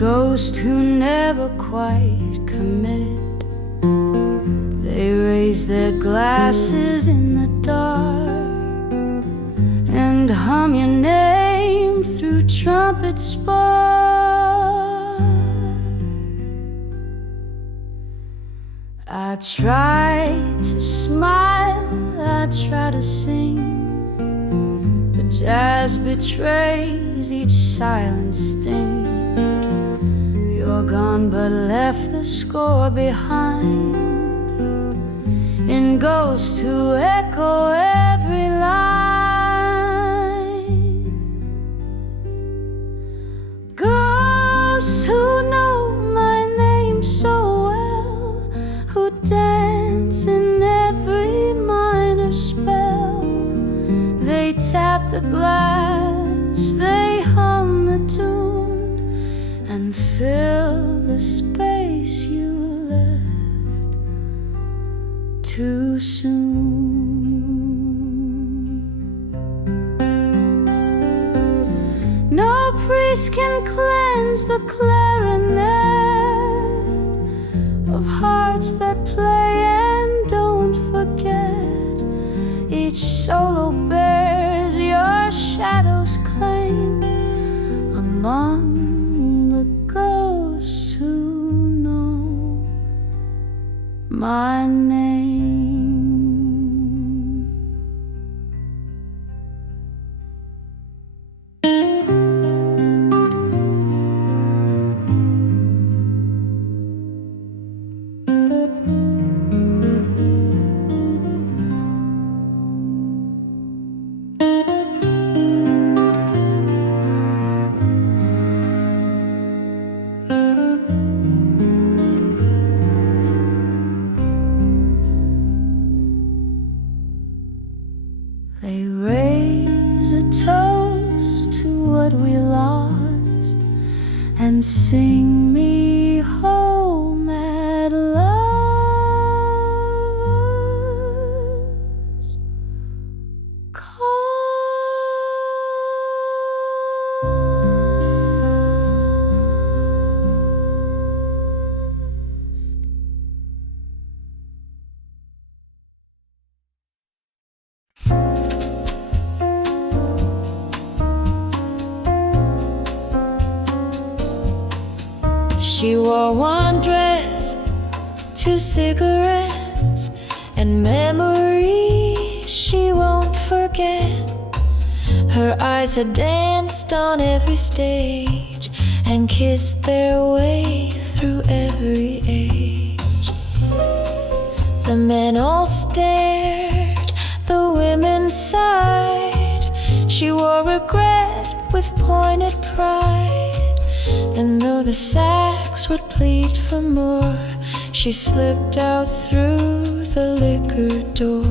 ghosts who never quite commit. They raise their glasses in the dark and hum your name through trumpet spark. I try to smile, I try to sing, but jazz betrays each silent sting. You're gone but left the score behind, in ghosts who echo every line. Ghosts who know my name so well, who dance in every minor spell. They tap the glass, they hum the tune, and fill the space you left too soon. No priest can cleanse the clarinet of hearts that play and don't forget. Each solo bears your shadow's claim among the ghosts who know my name. They raise a toast to what we lost and sing me home at last. She wore one dress, two cigarettes, and memories she won't forget. Her eyes had danced on every stage and kissed their way through every age. The men all stared, the women sighed. She wore regret with pointed pride. And though the sax would plead for more, she slipped out through the liquor door.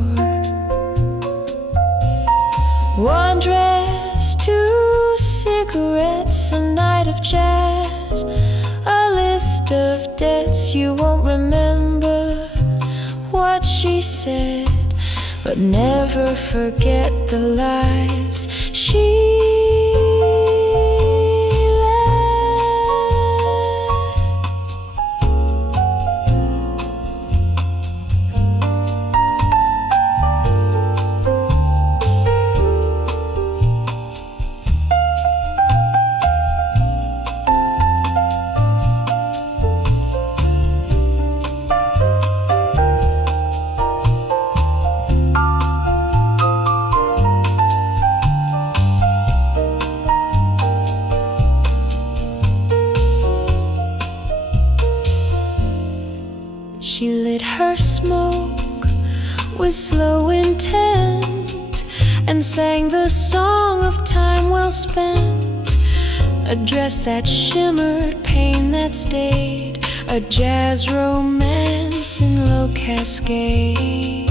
One dress, two cigarettes, a night of jazz, a list of debts. You won't remember what she said, but never forget the lives she She lit her smoke with slow intent and sang the song of time well spent, a dress that shimmered, pain that stayed, a jazz romance in low cascade.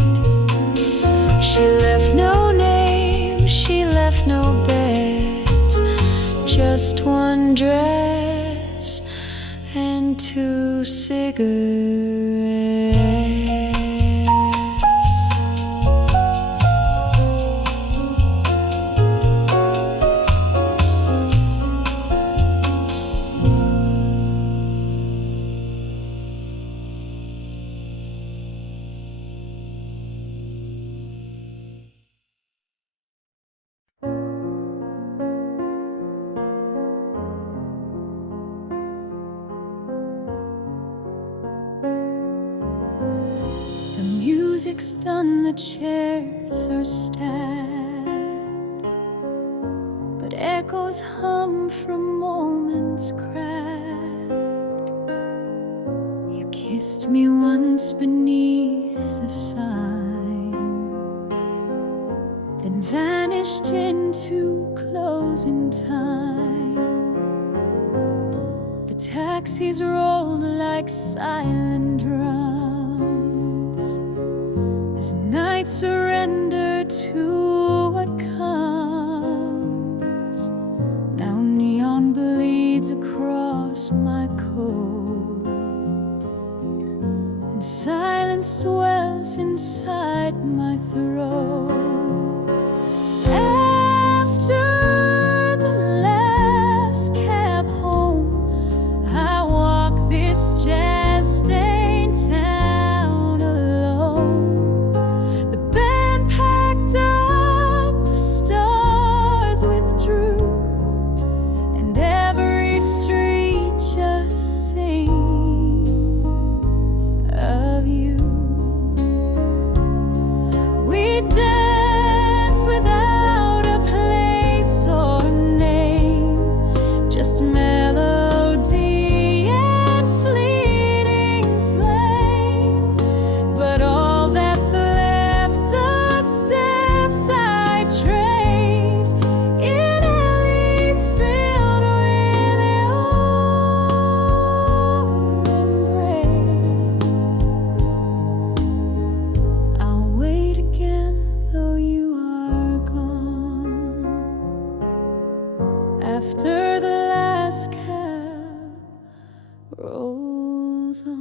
She left no name, she left no beds, just one dress and two cigarettes. music's done, the chairs are stacked, but echoes hum from moments cracked. You kissed me once beneath the sign, then vanished into closing time. The taxis rolled like silent drums as night surrendered to what comes. Now neon bleeds across my coat, and silence swells inside my throat. After the last cab home, I walk this jazz-stained town alone. The band packed up, the stars withdrew, and every street just sings of you. We dance without a place or name, just melody and fleeting flame. But all that's left are steps I trace in alleys filled with your embrace. I'll wait again, though you are gone, after the last cab rolls on.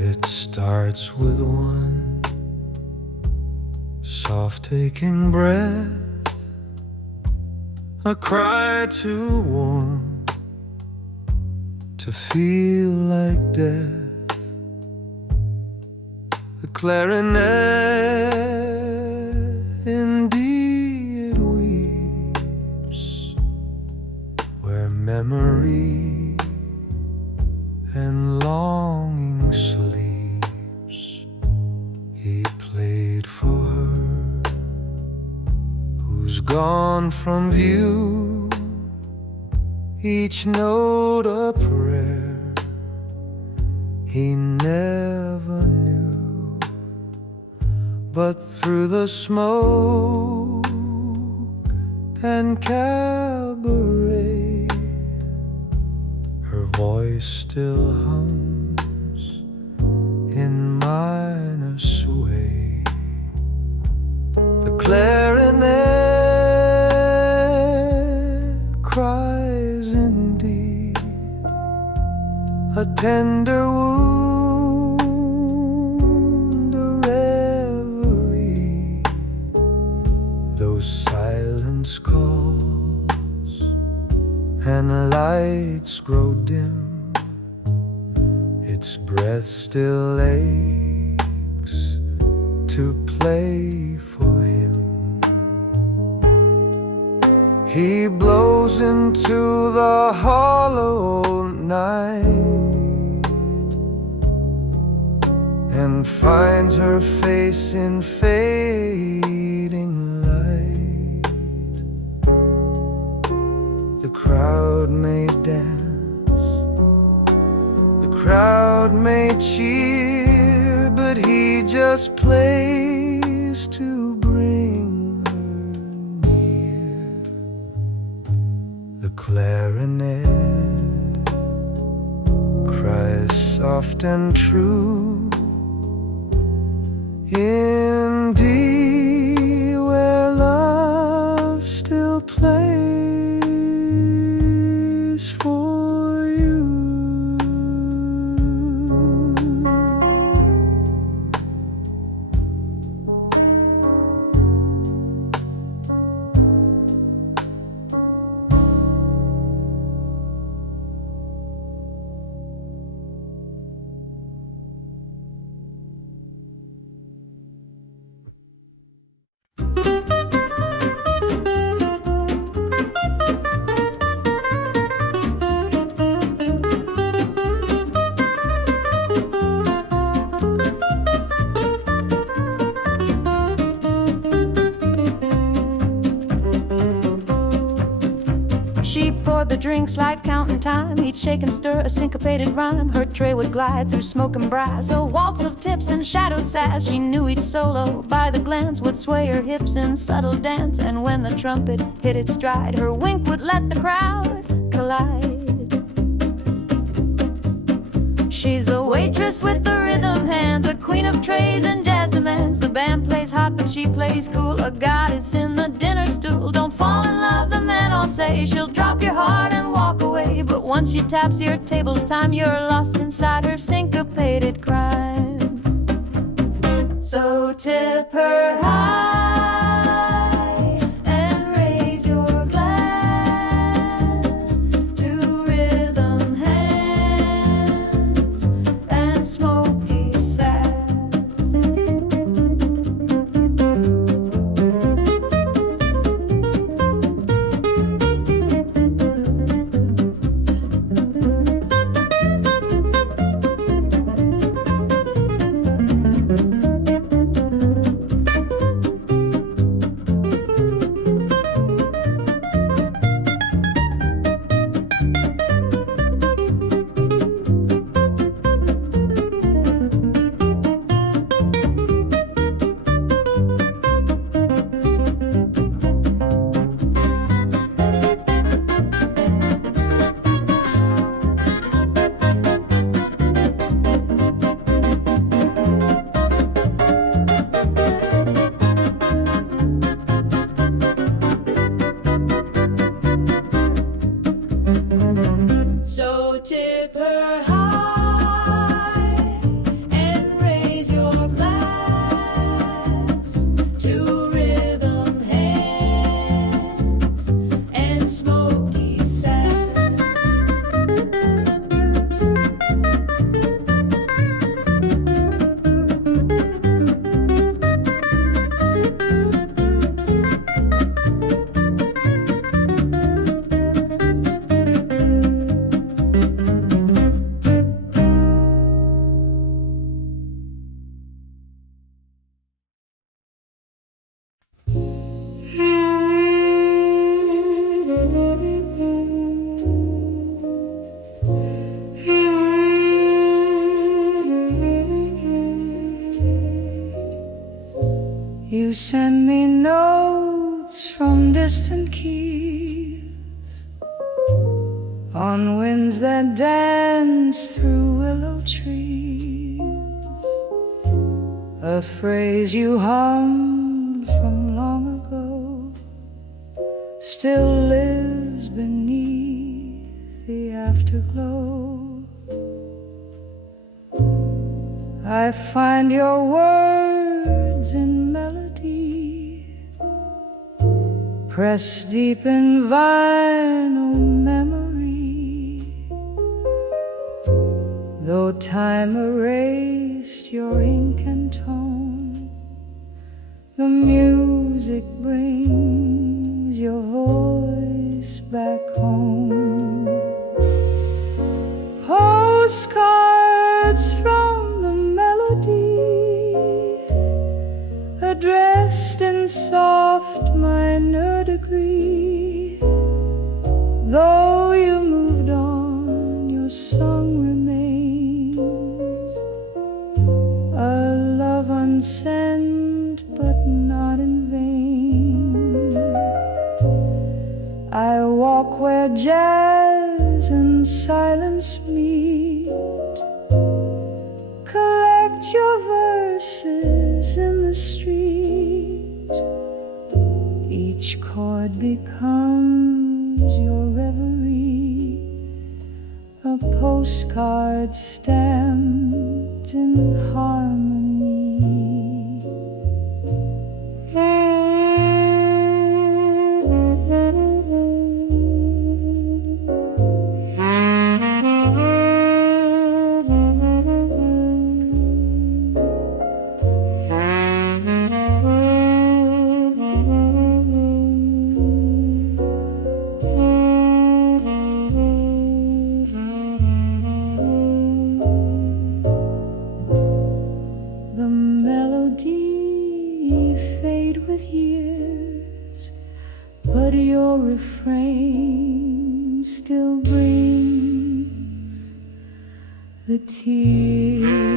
It starts with one soft taking breath, a cry too warm to feel like death. The clarinet indeed it weeps where memory and longing sleeps. He played for her who's gone from view, each note a prayer he never knew. But through the smoke and cabaret, her voice still hums in minor sway. The clarinet cries indeed, a tender wound, a reverie. Those silence calls and lights grow dim, its breath still aches to play for him. He blows into the hollow night and finds her face in fading light. The crowd may dance, the crowd may cheer, but he just plays to bring her near. The clarinet cries soft and true in D, where love still plays poured the drinks like counting time. Each shake and stir a syncopated rhyme. Her tray would glide through smoke and brass, a waltz of tips and shadowed sass. She knew each solo by the glance, would sway her hips in subtle dance. And when the trumpet hit its stride, her wink would let the crowd collide. She's the waitress with the rhythm hands, a queen of trays and jazz demands. The band plays hot but she plays cool, a goddess in the dinner stool. Don't fall in love, the men all say. She'll drop your heart and walk away, but once she taps your table's time, you're lost inside her syncopated crime. So tip her high and raise your glass to rhythm hands and smoky sass. So tip her high and raise your glass to rhythm hands and smoky sass. You send me notes from distant keys on winds that dance through willow trees. A phrase you hummed from long ago still lives beneath the afterglow. I find your words in melody, pressed deep in vinyl memory. Though time erased your ink and tone, the music brings your voice back home. Postcards from the melody, addressed in soft minor degree. Though you moved on, your song remains, a love unsent but not in vain. I walk where jazz and silence meet, collect your verses in the street. Each chord becomes your reverie, a postcard stamped in harmony. But your refrain rain still brings the tears.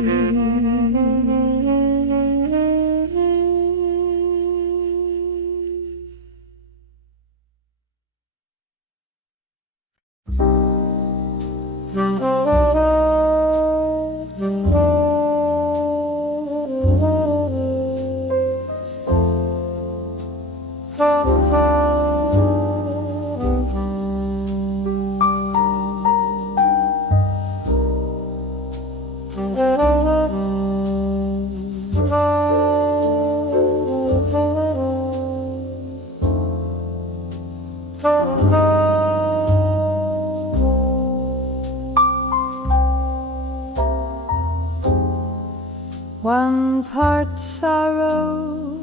One part sorrow,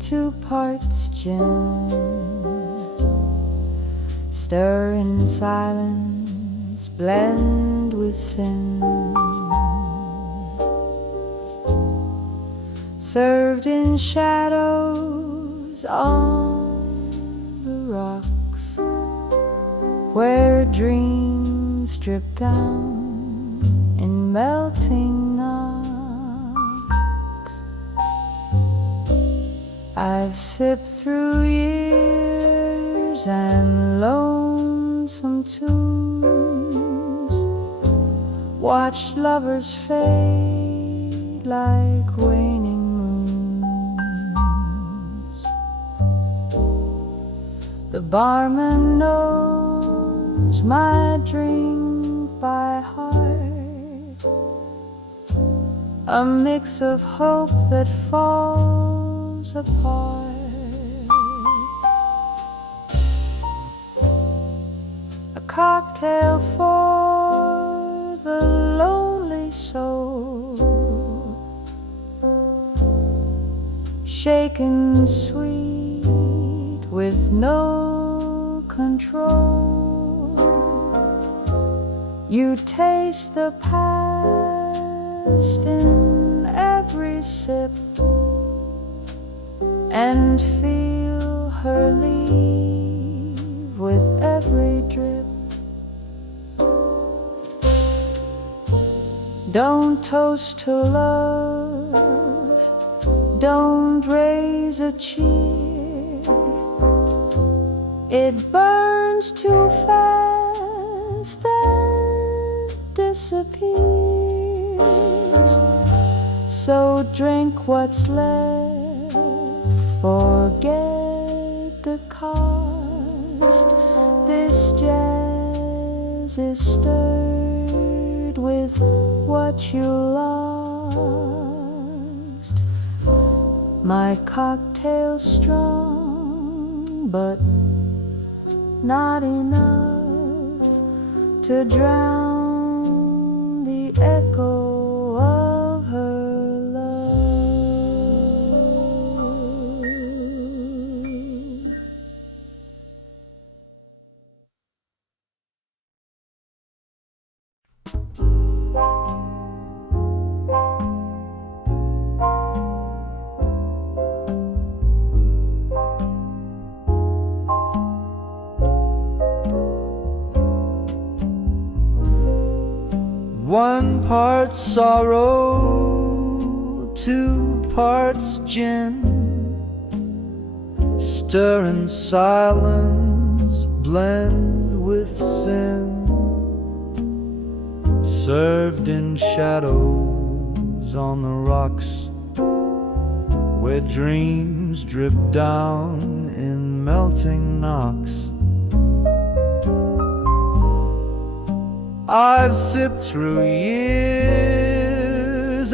two parts gin. Stir in silence, blend with sin. Served in shadows on the rocks, where dreams drip down in melting knocks. I've sipped through years and lonesome tunes, watched lovers fade like waning moons. The barman knows my drink by heart, a mix of hope that falls apart. A cocktail for the lonely soul, shaken sweet with no control. You taste the past in every sip and feel her leave with every drip. Don't toast to love, don't raise a cheer. It burns too fast, then disappears. So drink what's left, forget the cost. This jazz is stirred with what you lost. My cocktail's strong, but not enough to drown the echo of her love. One part sorrow, two parts gin. Stir in silence, blend with sin. Served in shadows on the rocks, where dreams drip down in melting knocks. I've sipped through years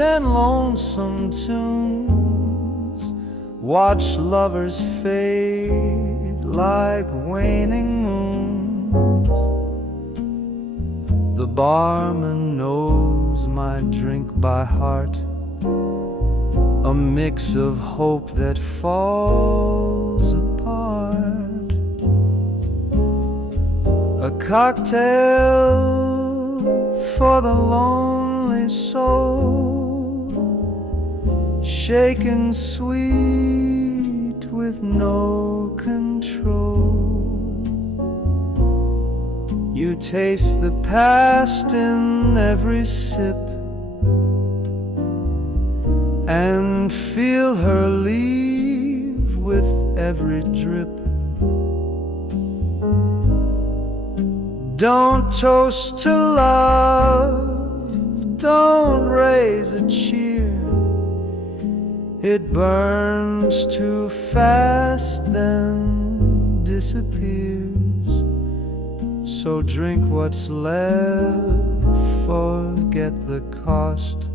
and lonesome tunes, watched lovers fade like waning moons. The barman knows my drink by heart, a mix of hope that falls apart. A cocktail for the lonely soul, shaken sweet with no control. you taste the past in every sip, and feel her leave with every drip. Don't toast to love, don't raise a cheer. It burns too fast, then disappears. So drink what's left, forget the cost.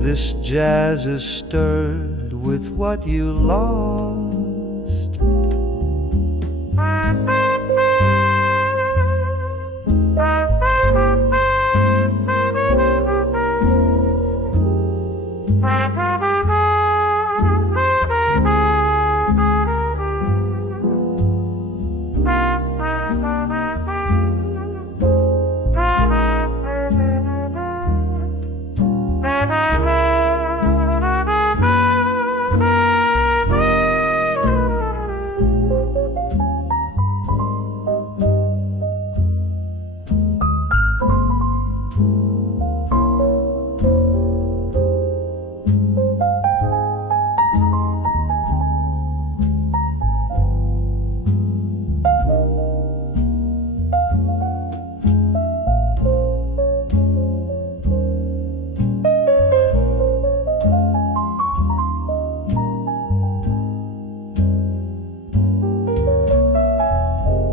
This jazz is stirred with what you lost.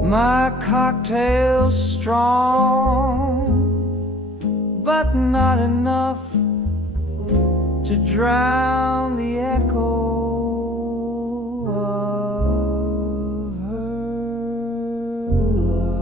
My cocktail's strong, but not enough to drown the echo of her love.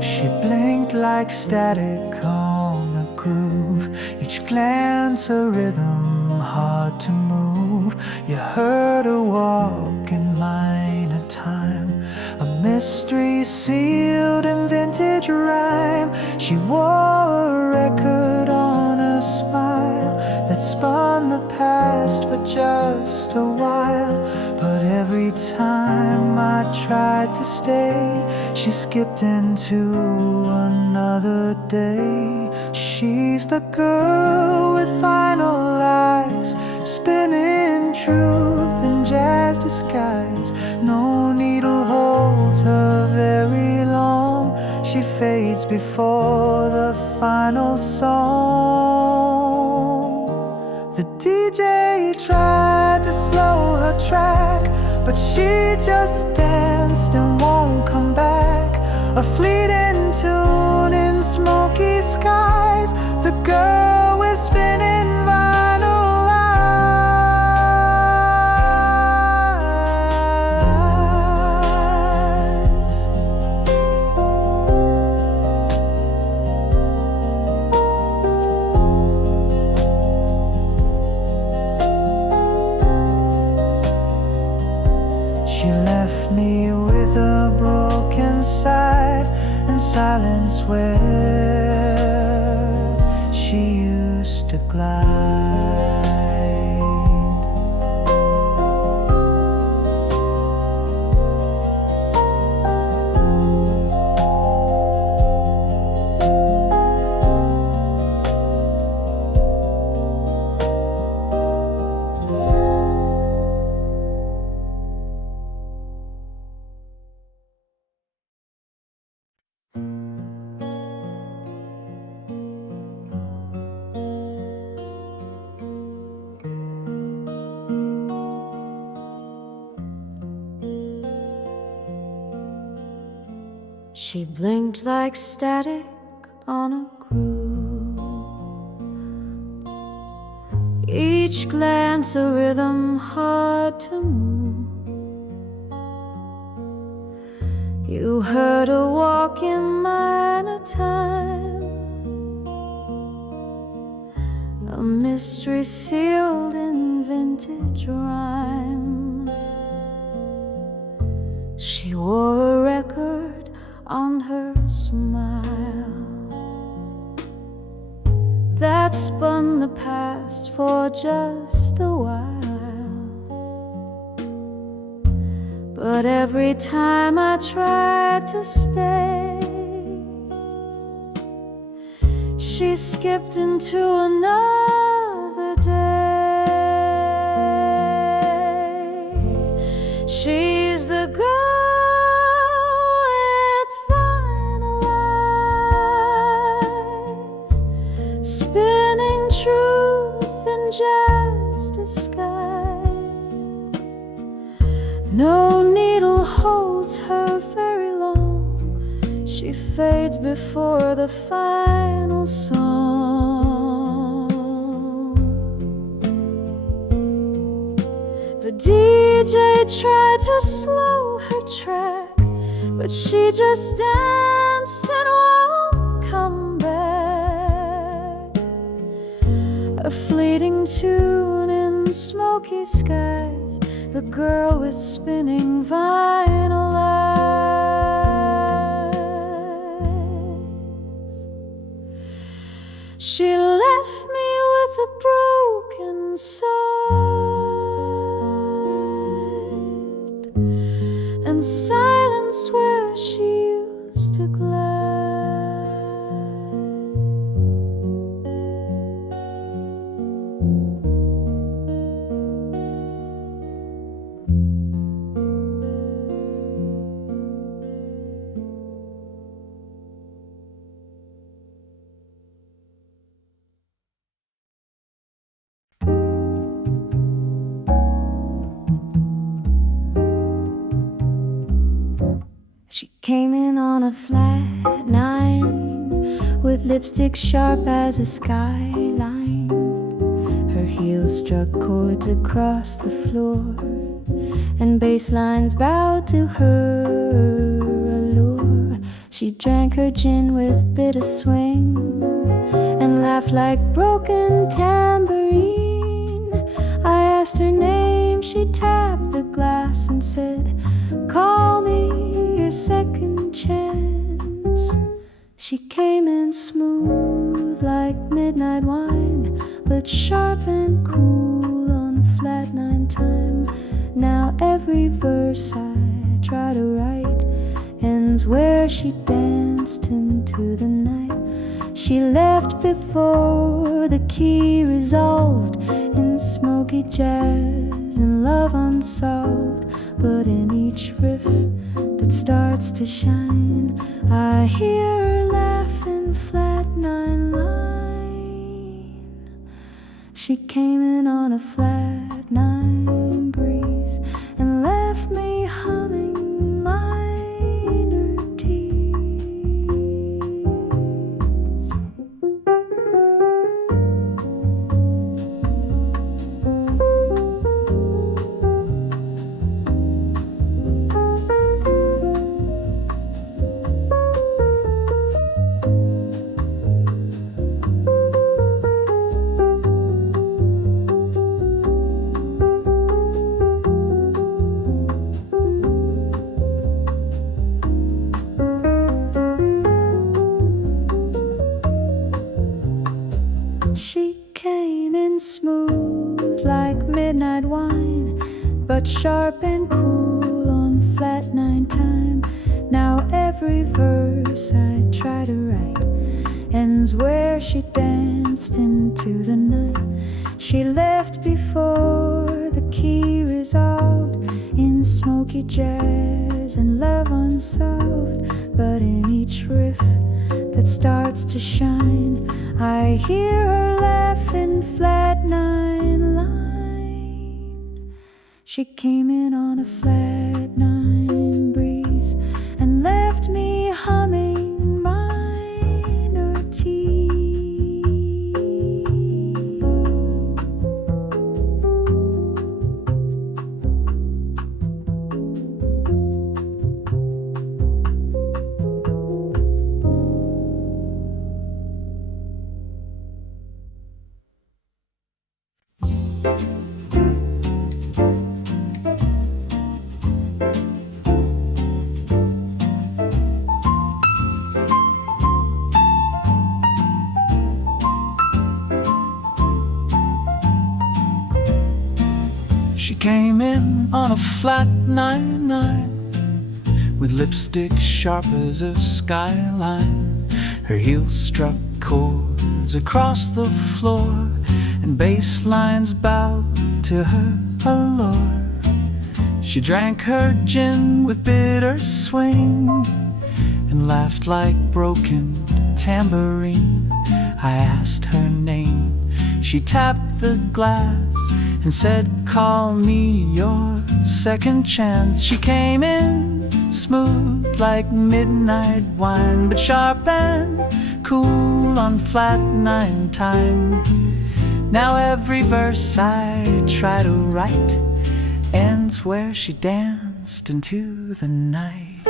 She blinked like static on a groove, each glance a rhythm hard to move. You heard her walk in minor time, a mystery sealed in vintage rhyme. She wore a record on her smile that spun the past for just a while. But every time I tried to stay, she skipped into another day. She's the girl with final lies, spinning truth in jazz disguise. No needle holds her very long. She fades before the final song. The DJ tried to slow her track, but she just danced and won't come back. A fleeting tune in smoky skies, the girl with spinning vinyl eyes. She left me with a broken side and silence where she used to glide. She blinked like static on a groove, each glance a rhythm hard to move. You heard her walk in minor time, a a mystery sealed in vintage rhyme. She wore a record on her smile that spun the past for just a while. But every time I tried to stay, she skipped into another day. She's the girl with final eyes, spinning truth in jazz disguise. No needle holds her very long. She fades before the final song. The DJ tried to slow her track, but she just danced and won't come back. A fleeting tune in smoky skies, the girl with spinning vinyl eyes. She left me with a broken side and silence where she used to glide. She came in on a flat 9 with lipstick sharp as a skyline. Her heels struck chords across the floor, and bass lines bowed to her allure. She drank her gin with bitter swing and laughed like broken tambourine. I asked her name, she tapped the glass and said, "Call me your second chance." She came in smooth like midnight wine, but sharp and cool on flat 9 time. Now every verse I try to write ends where she danced into the night. She left before the key resolved in smoky jazz and love unsolved. But in each riff that starts to shine, I hear her laugh in flat 9 line. She came in on a flat 9 breeze and left me humming minor keys. She came in smooth like midnight wine, but sharp and cool on flat 9 time. Now every verse I try to write ends where she danced into the night. She left before the key resolved in smoky jazz and love unsolved. But in each riff that starts to shine, I hear her laugh in flat 9 line. She came in on a flat 9 breeze and left me humming minor keys. She came in on a flat 9-9 with lipstick sharp as a skyline. Her heels struck chords across the floor, and bass lines bowed to her allure. She drank her gin with bitter swing and laughed like broken tambourine. I asked her name. She tapped the glass and said, "Call me your second chance." She came in smooth like midnight wine, but sharp and cool on flat 9 time. Now every verse I try to write ends where she danced into the night.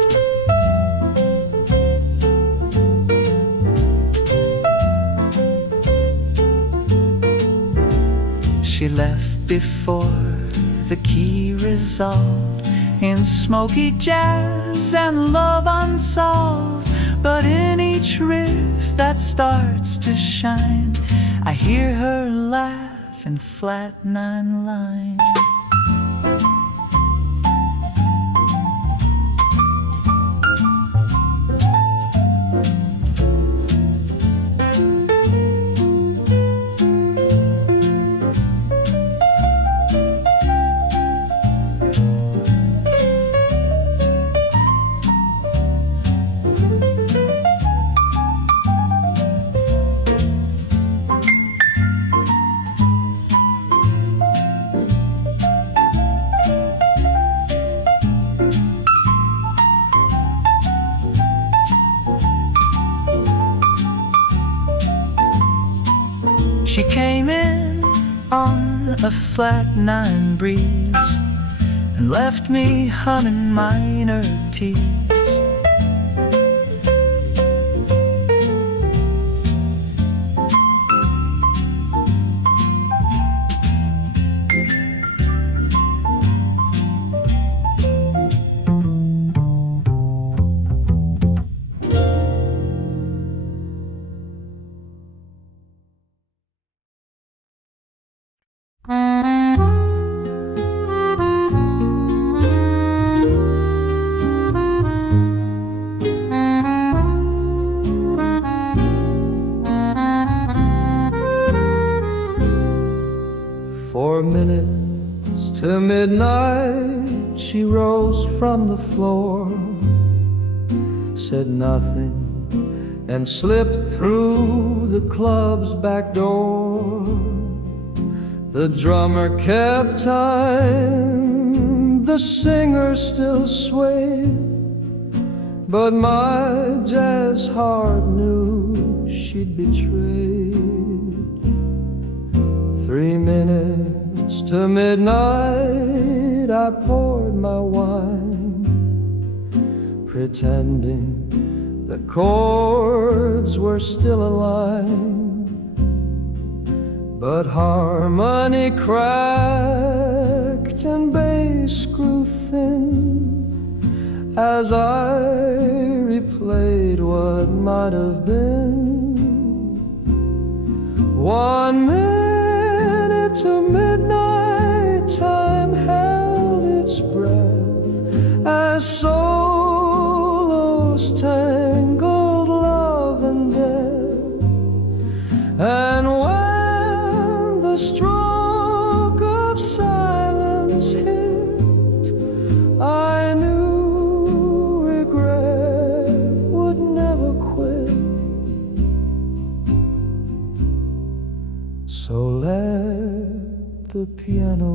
She left before the key resolved in smoky jazz and love unsolved. But in each riff that starts to shine, I hear her laugh in flat 9 line. She came in on a flat 9 breeze and left me humming minor keys. Minutes to midnight, she rose from the floor, said nothing, and slipped through the club's back door. The drummer kept time, the singer still swayed, but my jazz heart knew she'd betrayed. 3 minutes to midnight, I poured my wine, pretending the chords were still aligned. But harmony cracked and bass grew thin as I replayed what might have been. 1 minute to midnight, time held its breath as solos tangled love and death. And when the stroke of silence hit, I knew regret would never quit. So let the piano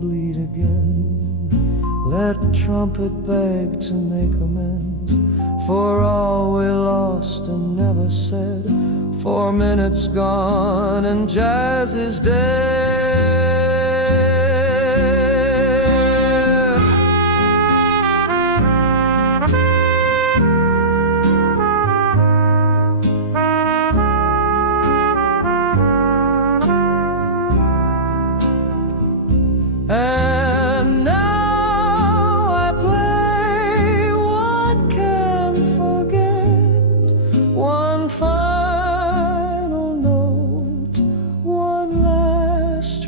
bleed again, let trumpet beg to make amends for all we lost and never said. 4 minutes gone and jazz is dead. And now I play what can forget, one final note, one last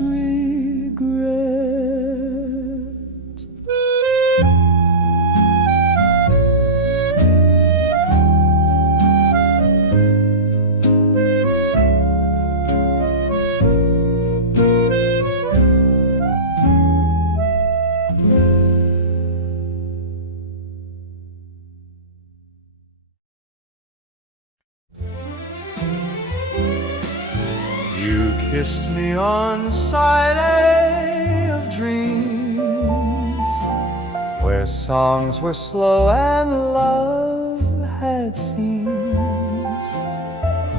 kissed me on side A of dreams, where songs were slow and love had seams.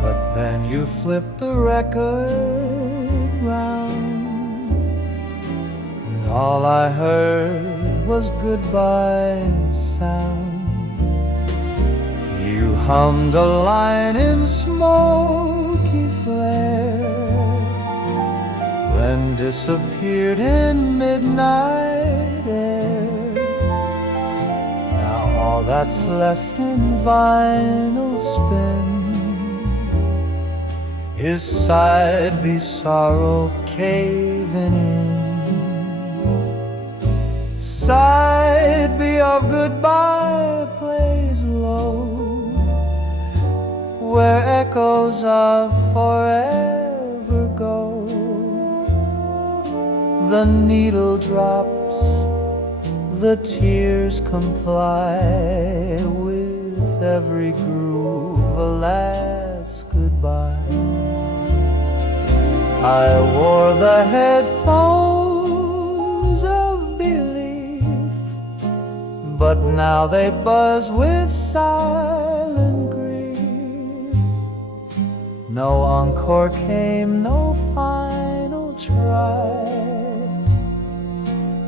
But then you flipped the record round, and all I heard was goodbye sound. You hummed a line in smoky flare, then disappeared in midnight air. Now all that's left in vinyl spin is side B sorrow caving in. Side B of goodbye plays low, where echoes of forever go. The needle drops, the tears comply with every groove, a last goodbye. I wore the headphones of belief, but now they buzz with silent grief. No encore came, no final try,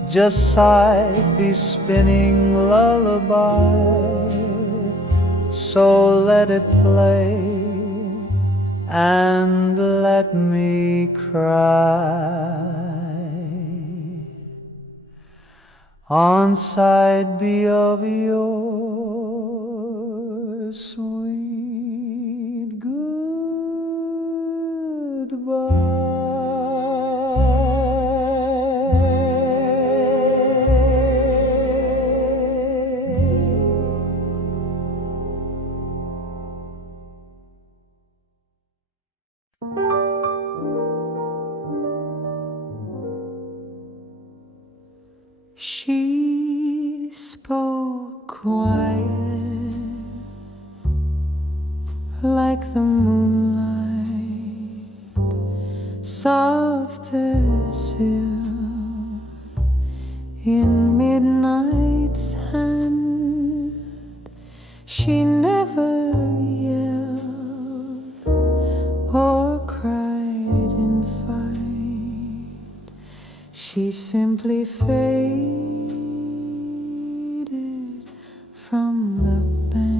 just side B spinning lullaby. So let it play and let me cry on side B of your sweet goodbye. She spoke quiet like the moonlight, soft as silk in midnight's hand. She never yelled or cried in fight. She simply faded from the band.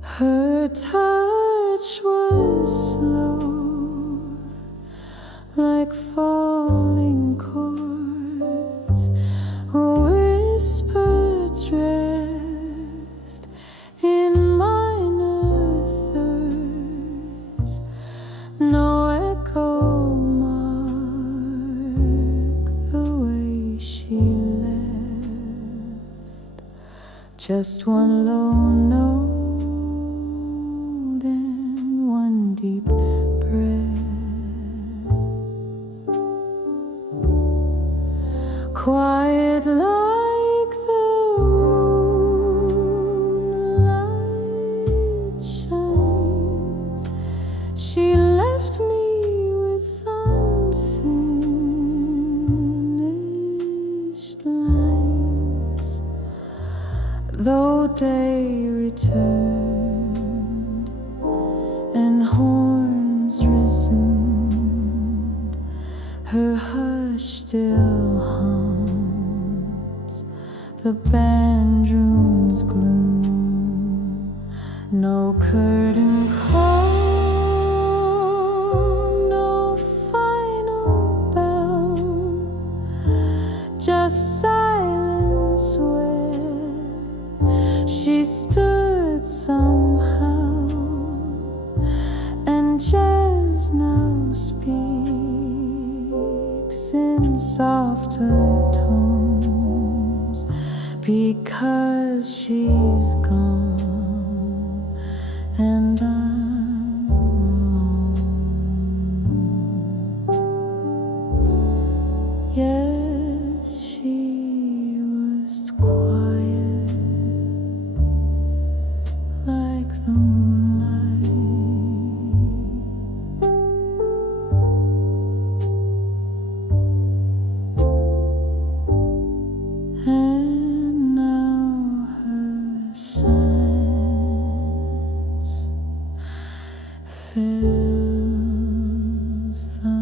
Her touch was slow, like falling chords, a whisper dressed in minor thirds. No echo marked the way she left, just one low note and one deep breath. Quiet like the moonlight shines, she left me with unfinished lines. Though day returned and horns resumed, her hush still haunts the band room's gloom. No curtain call, no final bell, just silence where she stood somehow. And jazz now speaks in softer tones, because she's gone and I'm alone. Yes, she was quiet like the moon. And now her silence fills the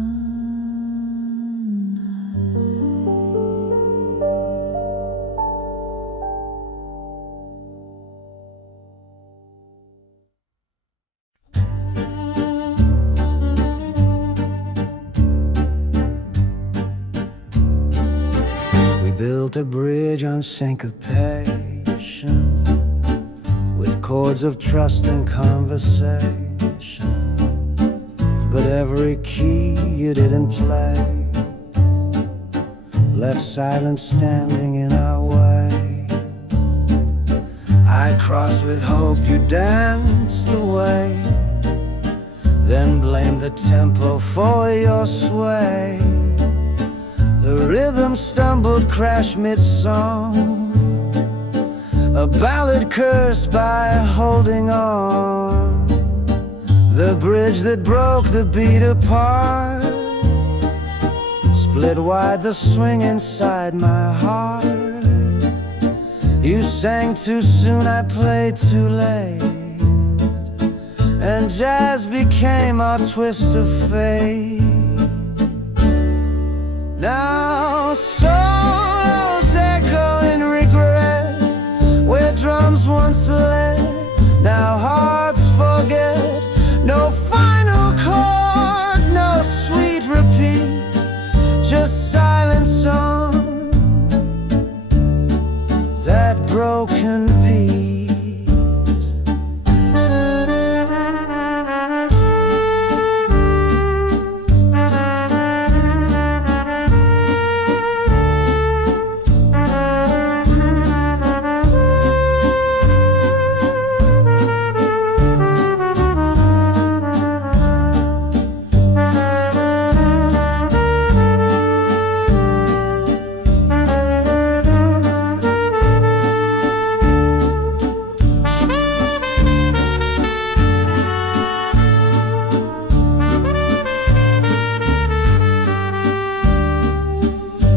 built a bridge on syncopation with chords of trust and conversation, but every key you didn't play left silence standing in our way. I crossed with hope, you danced away, then blamed the tempo for your sway. The rhythm stumbled, crashed mid-song, a ballad cursed by holding on. The bridge that broke the beat apart split wide the swing inside my heart. You sang too soon, I played too late, and jazz became our twist of fate. Now solos echo in regret where drums once led. Now hearts forget. No final chord, no sweet repeat, just silence on that broken beat.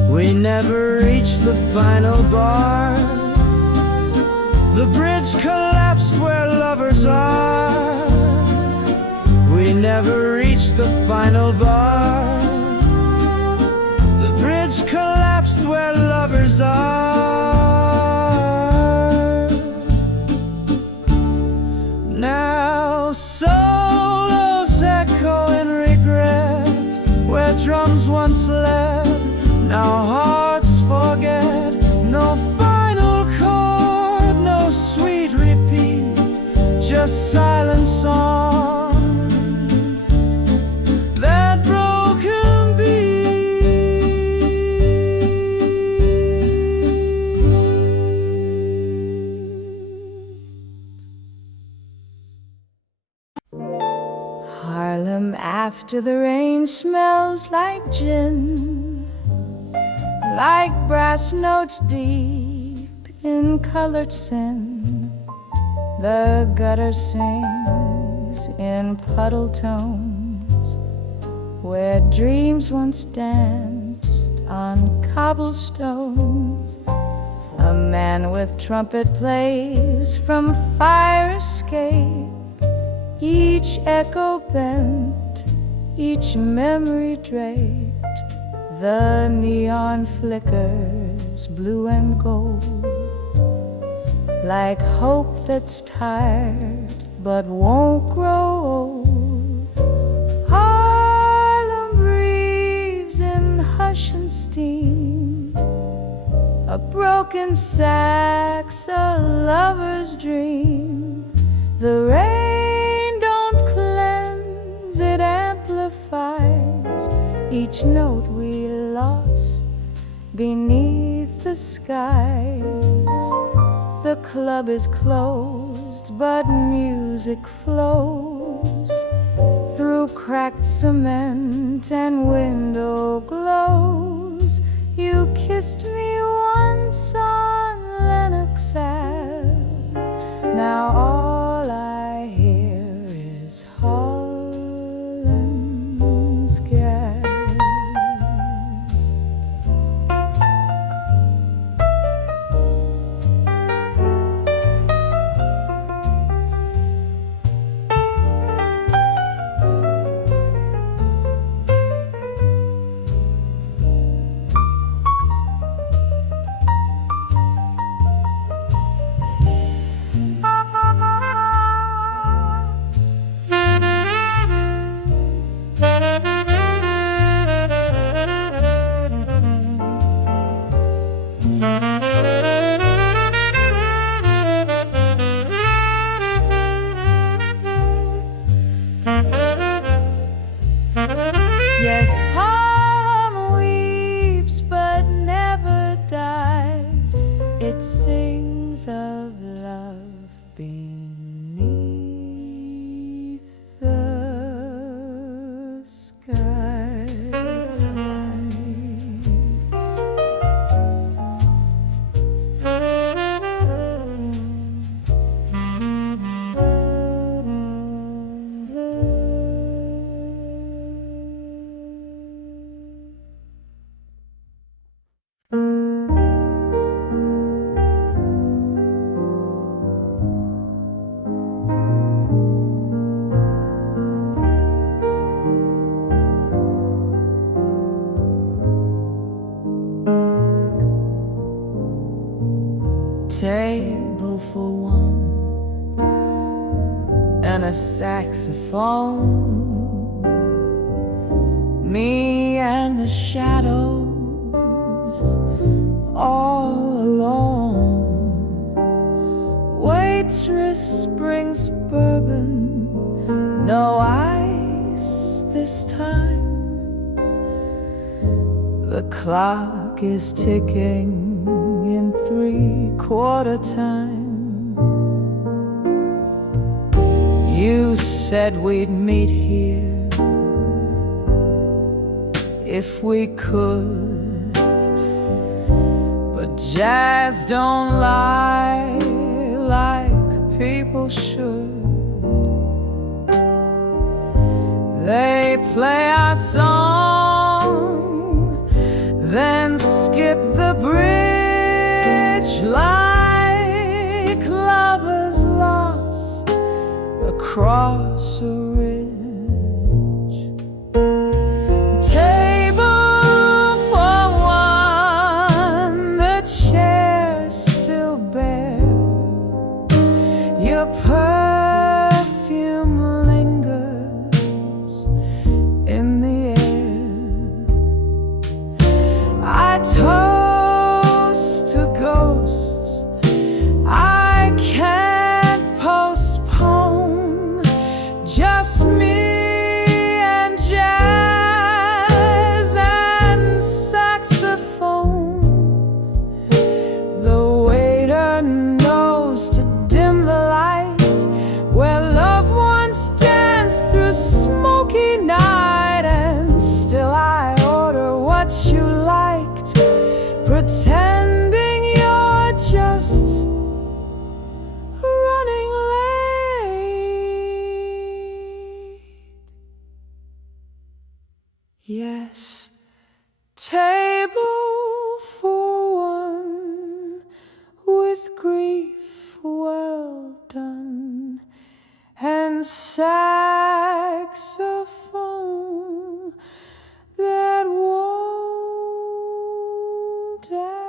We never reached the final bar. The bridge collapsed where lovers are. We never reached the final bar. The bridge collapsed where lovers are. Now solos echo in regret where drums once led. Now hearts forget. No final chord, no sweet repeat, just silence on that broken beat. Harlem after the rain smells like gin, like brass notes deep in colored sin. The gutter sings in puddle tones where dreams once danced on cobblestones. A man with trumpet plays from fire escape, each echo bent, each memory draped. The neon flickers blue and gold, like hope that's tired but won't grow old. Harlem breathes in hush and steam, a broken sax, a lover's dream. The rain don't cleanse, it amplifies each note we lost beneath the skies. The club is closed, but music flows through cracked cement and window glows. You kissed me once on Lenox Ave. Now all I hear is Harlem's gas. that sings of love beneath the skies. Table for one and a saxophone, me and the shadows all alone. Waitress brings bourbon, no ice this time. The clock is ticking in 3/4 time. You said we'd meet here if we could, but jazz don't lie like people should. They play our song, then skip the bridge like lovers lost across a ridge. Table for one, the chair's still bare. Your perfume lingers in the air. I toast to ghosts I can't postpone. Just me and jazz and saxophone. The waiter knows to dim the light where loved ones dance through smoky night, and still I order what you liked, pretending you're just running late. Yes, table for one with grief well done and saxophone that won't outrun.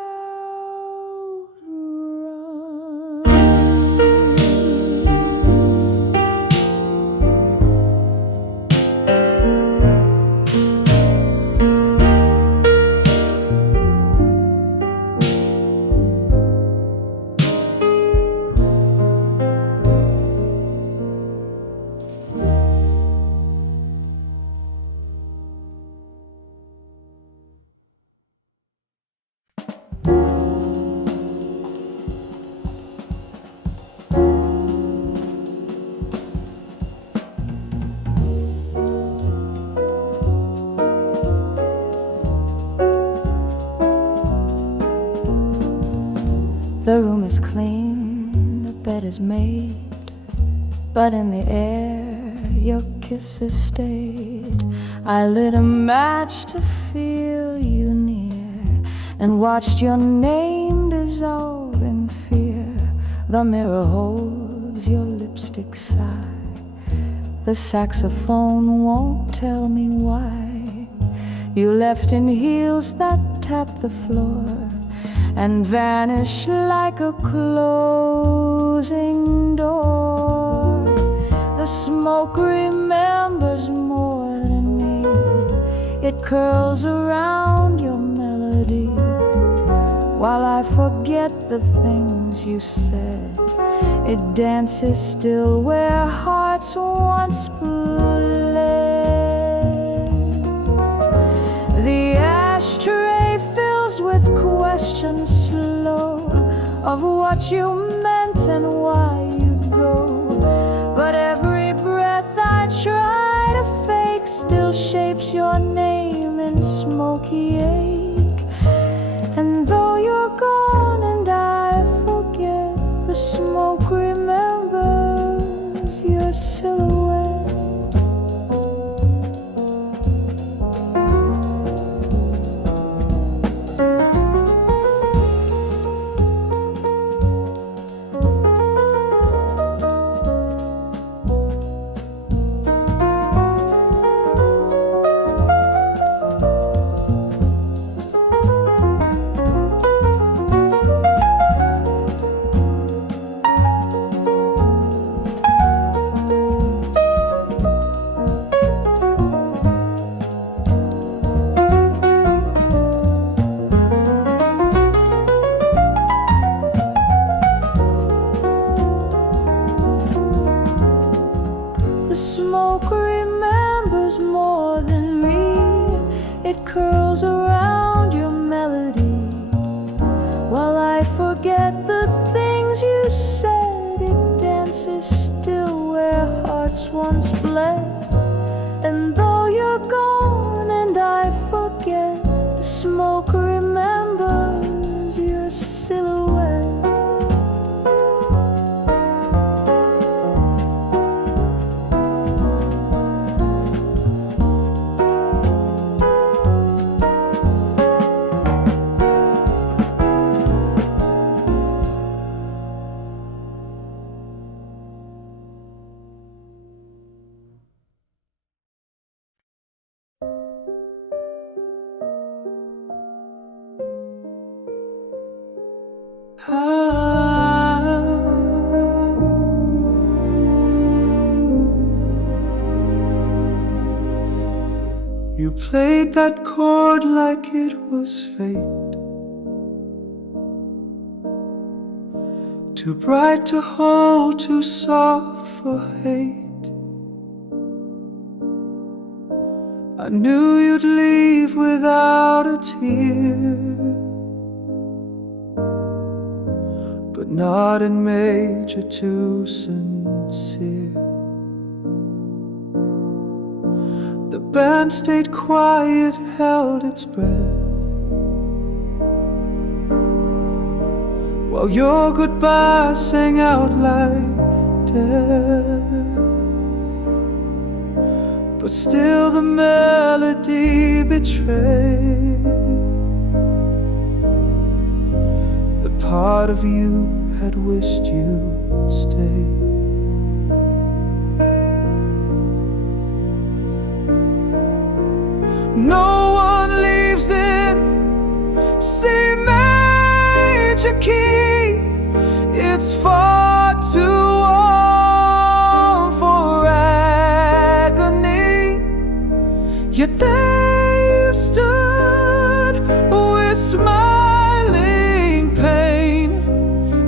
The room is clean, the bed is made, but in the air your kisses stayed. I lit a match to feel you near and watched your name dissolve in fear. The mirror holds your lipstick sigh. The saxophone won't tell me why. You left in heels that tap the floor and vanish like a closing door. The smoke remembers more than me. It curls around your melody while I forget the things you said. It dances still where hearts once bled. The ashtray fills with questions slow, of what you meant and why you go. But every breath I try to fake still shapes your name in smoky ache. And though you're gone and I forget, the smoke remembers your silhouette. The smoke remembers more than me. It curls around your melody while I forget the things you said. It dances still where hearts once bled. And though you're gone and I forget, the smoke remembers your silhouette. You played that chord like it was fate, too bright to hold, too soft for hate. I knew you'd leave without a tear, but not in major, too sincere. The band stayed quiet, held its breath, while your goodbye sang out like death. But still the melody betrayed the part of you had wished you'd stay. No one leaves in C major key. It's far too warm for agony. Yet there you stood with smiling pain,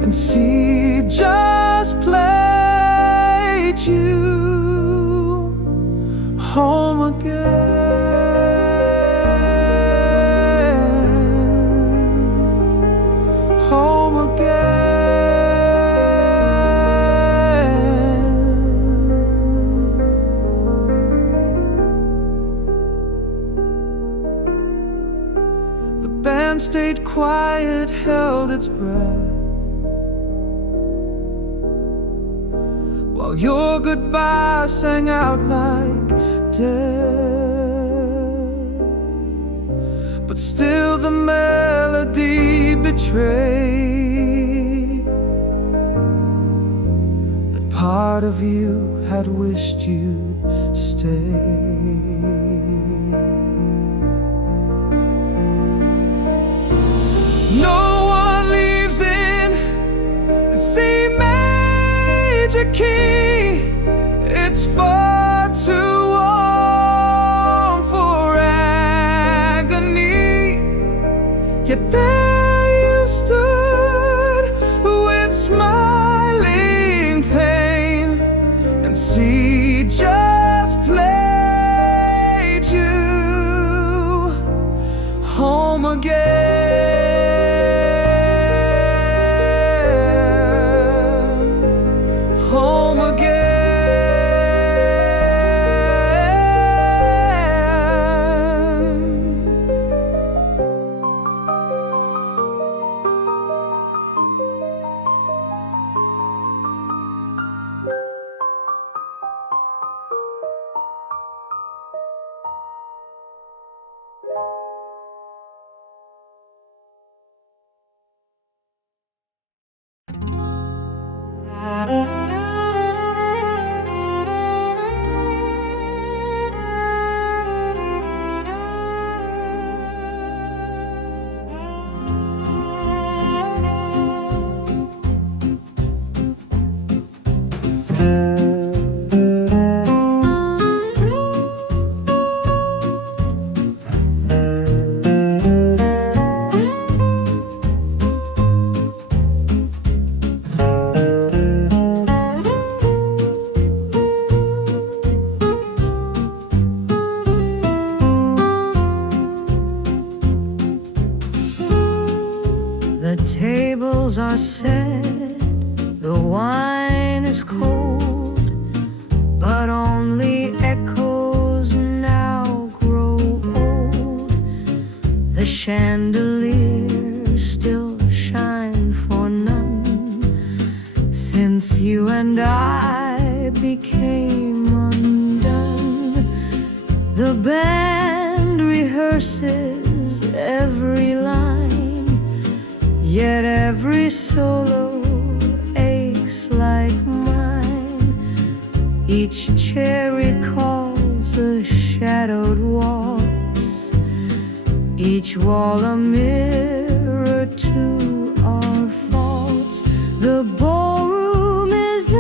and she just played you home again. Home again. The band stayed quiet, held its breath, while your goodbye sang out like death. But still the melody betrayed that part of you had wished you'd stay. No one leaves in C major key. It's far too warm for agony. Yet there you stood with smiling pain, and she just played you home again. The tables are set, the wine is cold, but only echoes now grow old. The chandelier still shine for none, since you and I became undone. The band rehearses every line, yet every solo aches like mine. Each chair recalls a shadowed waltz, each wall a mirror to our faults. The ballroom is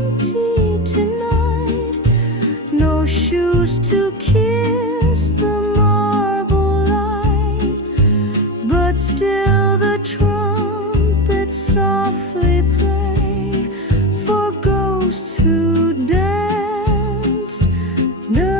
empty tonight, no shoes to kiss the marble light, but still the trumpets softly play for ghosts who danced away.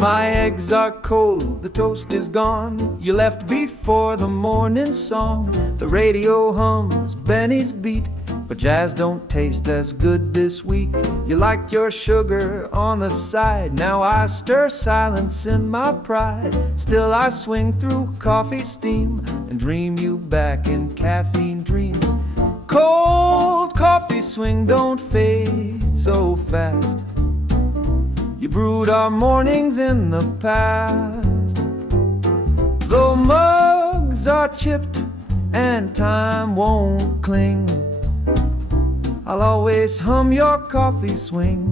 My eggs are cold, the toast is gone. You left before the morning song. The radio hums Benny's beat, but jazz don't taste as good this week. You like your sugar on the side, now I stir silence in my pride. Still I swing through coffee steam and dream you back in caffeine dreams. Cold coffee swing, don't fade so fast. You brewed our mornings in the past. Though mugs are chipped and time won't cling, I'll always hum your coffee swing.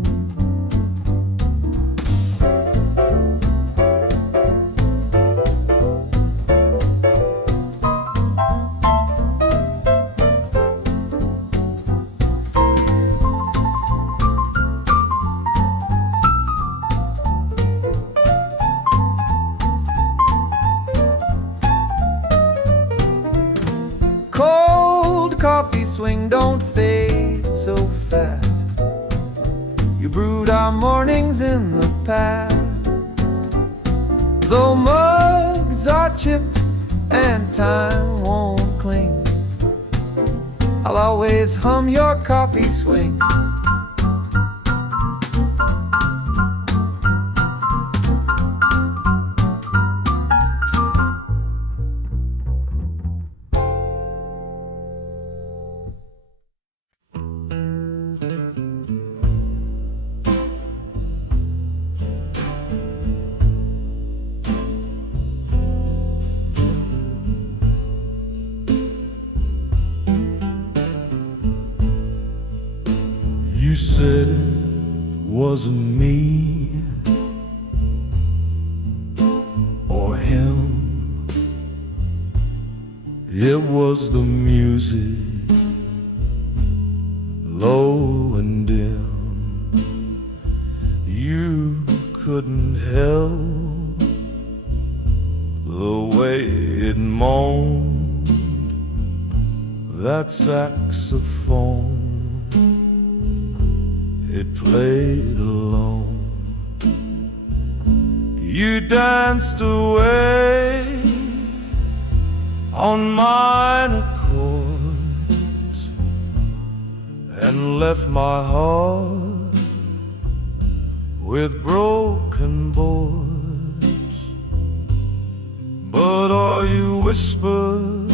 Cold coffee swing, don't fade so fast. You brewed our mornings in the past. Though mugs are chipped and time won't cling, I'll always hum your coffee swing. You said it wasn't me or him, It was the music, low and dim. You couldn't help the way it moaned, that saxophone. It played alone. You danced away on minor chords and left my heart with broken boards. But all you whispered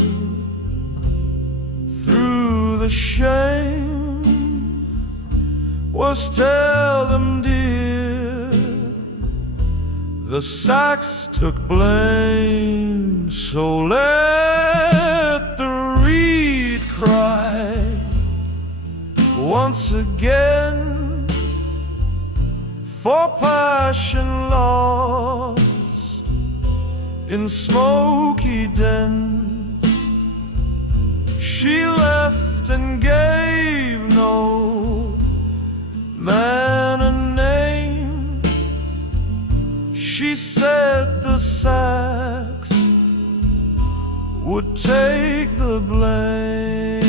through the shame was, tell them, dear, the sax took blame. So let the reed cry once again for passion lost in smoky dens. She left and gave no man a name. She said the sax would take the blame.